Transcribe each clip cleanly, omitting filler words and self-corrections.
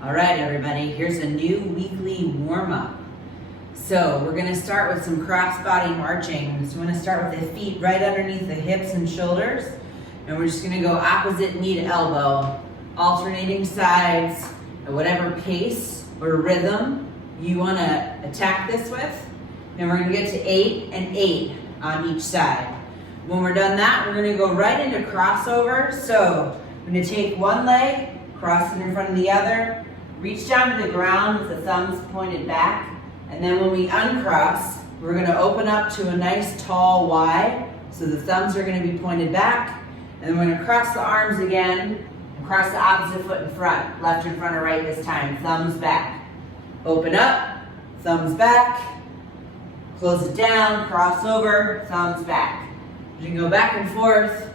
All right, everybody, here's a new weekly warm-up. So we're gonna start with some cross-body marching. So we're gonna start with the feet right underneath the hips and shoulders. And we're just gonna go opposite knee to elbow, alternating sides at whatever pace or rhythm you wanna attack this with. And we're gonna get to 8 and 8 on each side. When we're done that, we're gonna go right into crossover. So we're gonna take one leg, cross it in front of the other, reach down to the ground with the thumbs pointed back, and then when we uncross, we're gonna open up to a nice tall Y, so the thumbs are gonna be pointed back, and then we're gonna cross the arms again, and cross the opposite foot in front, left in front or right this time, thumbs back. Open up, thumbs back, close it down, cross over, thumbs back. You can go back and forth,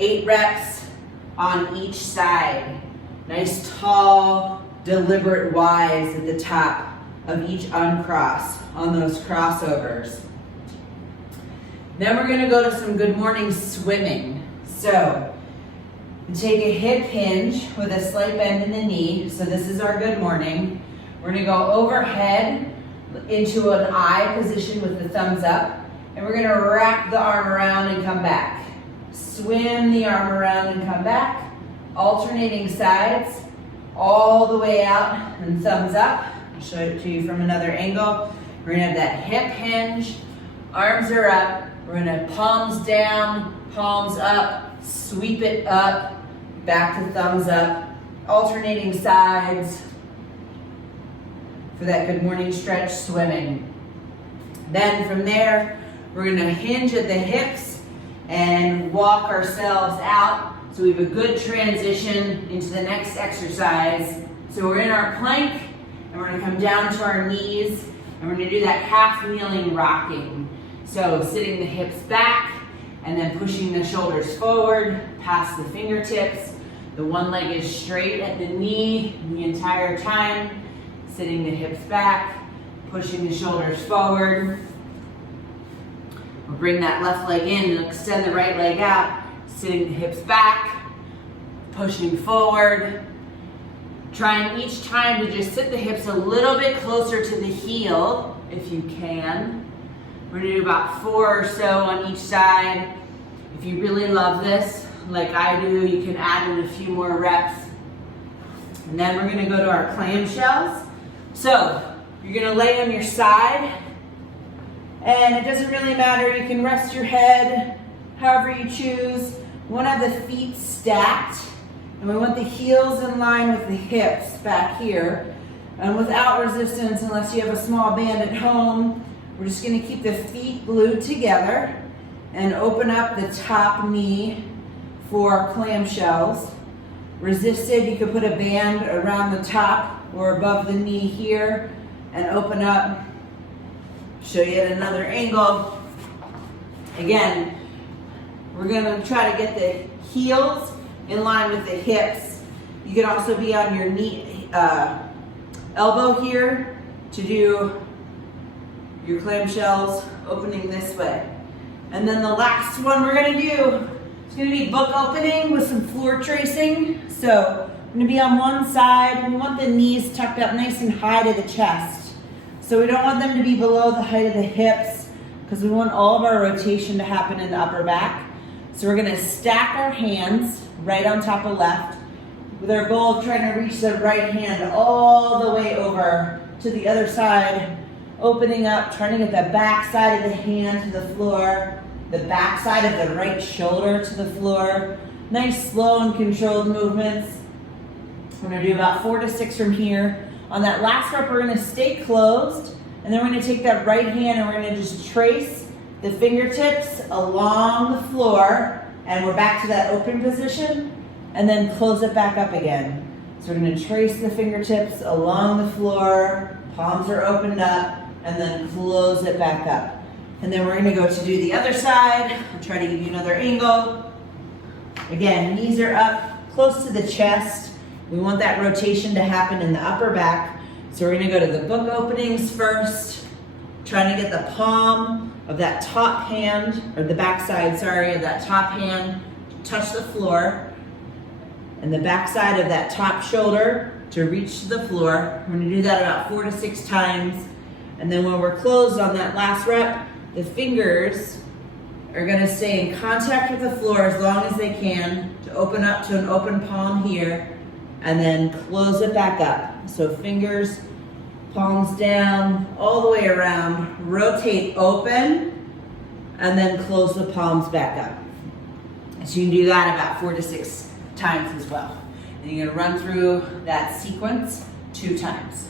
8 reps on each side. Nice tall, deliberate Ys at the top of each uncross on those crossovers. Then we're gonna go to some good morning swimming. So take a hip hinge with a slight bend in the knee. So this is our good morning. We're gonna go overhead into an I position with the thumbs up. And we're gonna wrap the arm around and come back. Swim the arm around and come back. Alternating sides, all the way out and thumbs up. I'll show it to you from another angle. We're gonna have that hip hinge, arms are up. We're gonna palms down, palms up, sweep it up, back to thumbs up, alternating sides for that good morning stretch swimming. Then from there, we're gonna hinge at the hips and walk ourselves out. So we have a good transition into the next exercise. So we're in our plank and we're gonna come down to our knees and we're gonna do that half kneeling rocking. So sitting the hips back and then pushing the shoulders forward, past the fingertips. The one leg is straight at the knee the entire time. Sitting the hips back, pushing the shoulders forward. We'll bring that left leg in and extend the right leg out. Sitting the hips back, pushing forward. Trying each time to just sit the hips a little bit closer to the heel, if you can. We're gonna do about 4 or so on each side. If you really love this, like I do, you can add in a few more reps. And then we're gonna go to our clamshells. So, you're gonna lay on your side, and it doesn't really matter, you can rest your head however you choose. We want to have the feet stacked, and we want the heels in line with the hips back here. And without resistance, unless you have a small band at home, we're just going to keep the feet glued together and open up the top knee for clamshells. Resisted, you could put a band around the top or above the knee here and open up. Show you at another angle. Again, we're gonna try to get the heels in line with the hips. You can also be on your knee, elbow here to do your clamshells opening this way. And then the last one we're gonna do is gonna be book opening with some floor tracing. So we're gonna be on one side. We want the knees tucked up nice and high to the chest. So we don't want them to be below the height of the hips because we want all of our rotation to happen in the upper back. So we're gonna stack our hands right on top of left with our goal of trying to reach the right hand all the way over to the other side, opening up, trying to get the back side of the hand to the floor, the back side of the right shoulder to the floor. Nice, slow and controlled movements. We're gonna do about 4 to 6 from here. On that last rep, we're gonna stay closed, and then we're gonna take that right hand and we're gonna just trace the fingertips along the floor, and we're back to that open position, and then close it back up again. So we're gonna trace the fingertips along the floor, palms are opened up, and then close it back up. And then we're gonna go to do the other side. I'll try to give you another angle. Again, knees are up, close to the chest. We want that rotation to happen in the upper back. So we're gonna go to the book openings first, trying to get the palm of that top hand, or the back side, sorry, of that top hand, touch the floor. and the back side of that top shoulder to reach to the floor. We're gonna do that about 4 to 6 times. And then when we're closed on that last rep, the fingers are gonna stay in contact with the floor as long as they can to open up to an open palm here, and then close it back up. So fingers, palms down, all the way around, rotate open, and then close the palms back up. So you can do that about 4 to 6 times as well. And you're gonna run through that sequence 2 times.